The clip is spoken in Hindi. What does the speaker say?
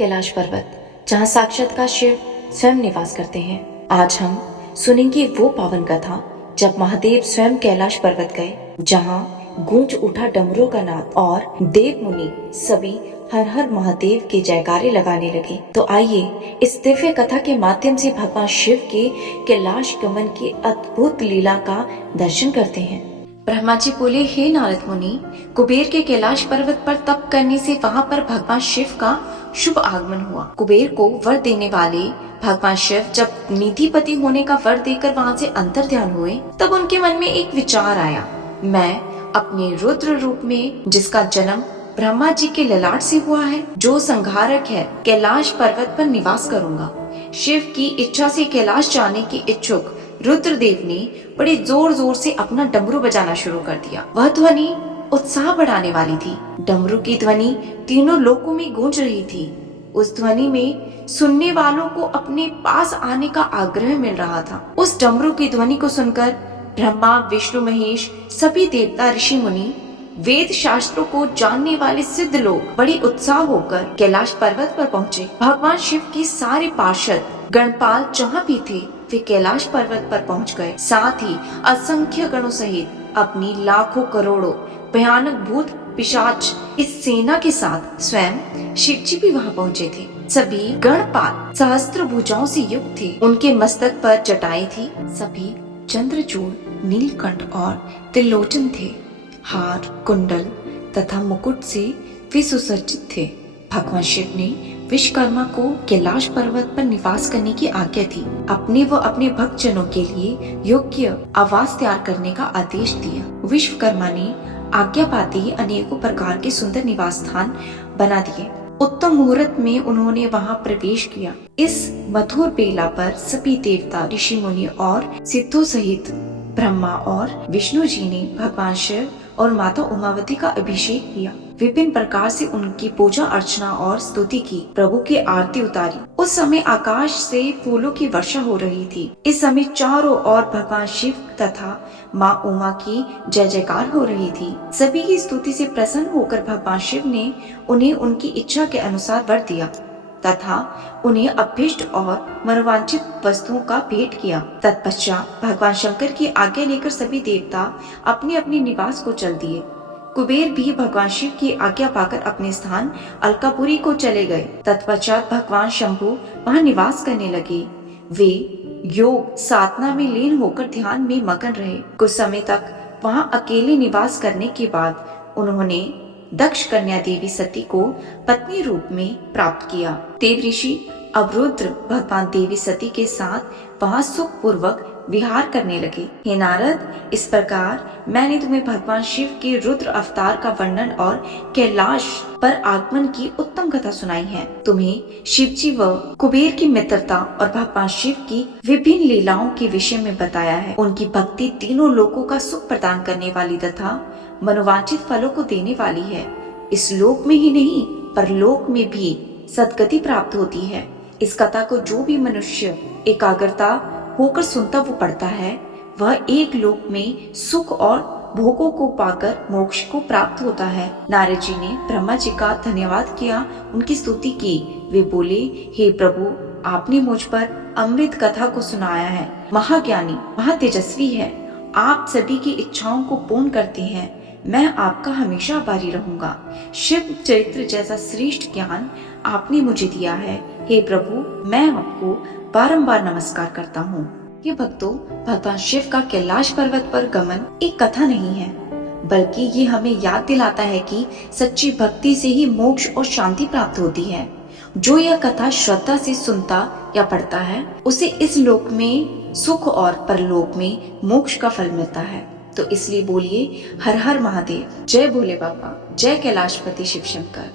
कैलाश पर्वत, जहाँ साक्षात्कार शिव स्वयं निवास करते हैं। आज हम सुनेंगे वो पावन कथा जब महादेव स्वयं कैलाश पर्वत गए, जहाँ गूंज उठा डमरू का नाद और देव मुनि सभी हर हर महादेव के जयकारे लगाने लगे। तो आइए इस दिव्य कथा के माध्यम से भगवान शिव के कैलाश गमन की अद्भुत लीला का दर्शन करते हैं। ब्रह्मा जी बोले, हे नारद मुनि, कुबेर के कैलाश पर्वत पर तप करने से वहाँ पर भगवान शिव का शुभ आगमन हुआ। कुबेर को वर देने वाले भगवान शिव जब निधिपति होने का वर देकर वहाँ से अंतर्ध्यान हुए, तब उनके मन में एक विचार आया, मैं अपने रुद्र रूप में, जिसका जन्म ब्रह्मा जी के ललाट से हुआ है, जो संहारक है, कैलाश पर्वत पर निवास करूंगा। शिव की इच्छा से कैलाश जाने की इच्छुक रुद्रदेव ने बड़े जोर जोर से अपना डमरू बजाना शुरू कर दिया। वह ध्वनि उत्साह बढ़ाने वाली थी। डमरू की ध्वनि तीनों लोकों में गूंज रही थी। उस ध्वनि में सुनने वालों को अपने पास आने का आग्रह मिल रहा था। उस डमरू की ध्वनि को सुनकर ब्रह्मा, विष्णु, महेश, सभी देवता, ऋषि मुनि, वेद शास्त्रों को जानने वाले सिद्ध लोग बड़ी उत्साह होकर कैलाश पर्वत पर पहुँचे। भगवान शिव के सारे पार्षद गणपाल जहाँ भी थे, वे कैलाश पर्वत पर पहुँच गए। साथ ही असंख्य गणों सहित अपनी लाखों करोड़ों भयानक भूत पिशाच इस सेना के साथ स्वयं शिव जी भी वहाँ पहुँचे थे। सभी गणपाल सहस्त्र भुजाओं से युक्त थे। उनके मस्तक पर जटाएं थी। सभी चंद्रचूड़, नीलकंठ और त्रिलोचन थे। हार, कुंडल तथा मुकुट से वे सुसज्जित थे। भगवान शिव ने विश्वकर्मा को कैलाश पर्वत पर निवास करने की आज्ञा दी। अपने व अपने भक्तजनों के लिए योग्य आवास तैयार करने का आदेश दिया। विश्वकर्मा ने आज्ञा पाते ही अनेकों प्रकार के सुंदर निवास स्थान बना दिए। उत्तम मुहूर्त में उन्होंने वहां प्रवेश किया। इस मधुर बेला पर सभी देवता, ऋषि मुनि और सिद्धों सहित ब्रह्मा और विष्णु जी ने भगवान शिव और माता उमावती का अभिषेक किया। विभिन्न प्रकार से उनकी पूजा अर्चना और स्तुति की। प्रभु की आरती उतारी। उस समय आकाश से फूलों की वर्षा हो रही थी। इस समय चारों ओर भगवान शिव तथा माँ उमा की जय जयकार हो रही थी। सभी की स्तुति से प्रसन्न होकर भगवान शिव ने उन्हें उनकी इच्छा के अनुसार वर दिया तथा उन्हें अभीष्ट और मनोवांछित वस्तुओं का भेंट किया। तत्पश्चात भगवान शंकर की आज्ञा लेकर सभी देवता अपने अपने निवास को चल दिए। कुबेर भी भगवान शिव की आज्ञा पाकर अपने स्थान अलकापुरी को चले गए। तत्पश्चात भगवान शंभु वहां निवास करने लगे। वे योग साधना में लीन होकर ध्यान में मगन रहे। कुछ समय तक वहां अकेले निवास करने के बाद उन्होंने दक्ष कन्या देवी सती को पत्नी रूप में प्राप्त किया। देव ऋषि अब रुद्र भगवान देवी सती के साथ वहां सुख पूर्वक विहार करने लगे। हे नारद, इस प्रकार मैंने तुम्हें भगवान शिव के रुद्र अवतार का वर्णन और कैलाश पर आगमन की उत्तम कथा सुनाई है। तुम्हें शिव जी व कुबेर की मित्रता और भगवान शिव की विभिन्न लीलाओं के विषय में बताया है। उनकी भक्ति तीनों लोकों का सुख प्रदान करने वाली तथा मनोवांछित फलों को देने वाली है। इस लोक में ही नहीं, परलोक में भी सद्गति प्राप्त होती है। इस कथा को जो भी मनुष्य एकाग्रता होकर सुनता वो पढ़ता है, वह एक लोक में सुख और भोगों को पाकर मोक्ष को प्राप्त होता है। नारद जी ने ब्रह्मा जी का धन्यवाद किया, उनकी स्तुति की। वे बोले, हे प्रभु, आपने मुझ पर अमृत कथा को सुनाया है। महाज्ञानी, महातेजस्वी है। आप सभी की इच्छाओं को पूर्ण करते हैं। मैं आपका हमेशा आभारी रहूंगा। शिव चरित्र जैसा श्रेष्ठ ज्ञान आपने मुझे दिया है। हे प्रभु, मैं आपको बारंबार नमस्कार करता हूँ। ये भक्तों, भगवान शिव का कैलाश पर्वत पर गमन एक कथा नहीं है, बल्कि ये हमें याद दिलाता है कि सच्ची भक्ति से ही मोक्ष और शांति प्राप्त होती है। जो यह कथा श्रद्धा से सुनता या पढ़ता है, उसे इस लोक में सुख और परलोक में मोक्ष का फल मिलता है। तो इसलिए बोलिए, हर हर महादेव, जय भोले बाबा, जय कैलाशपति शिव शंकर।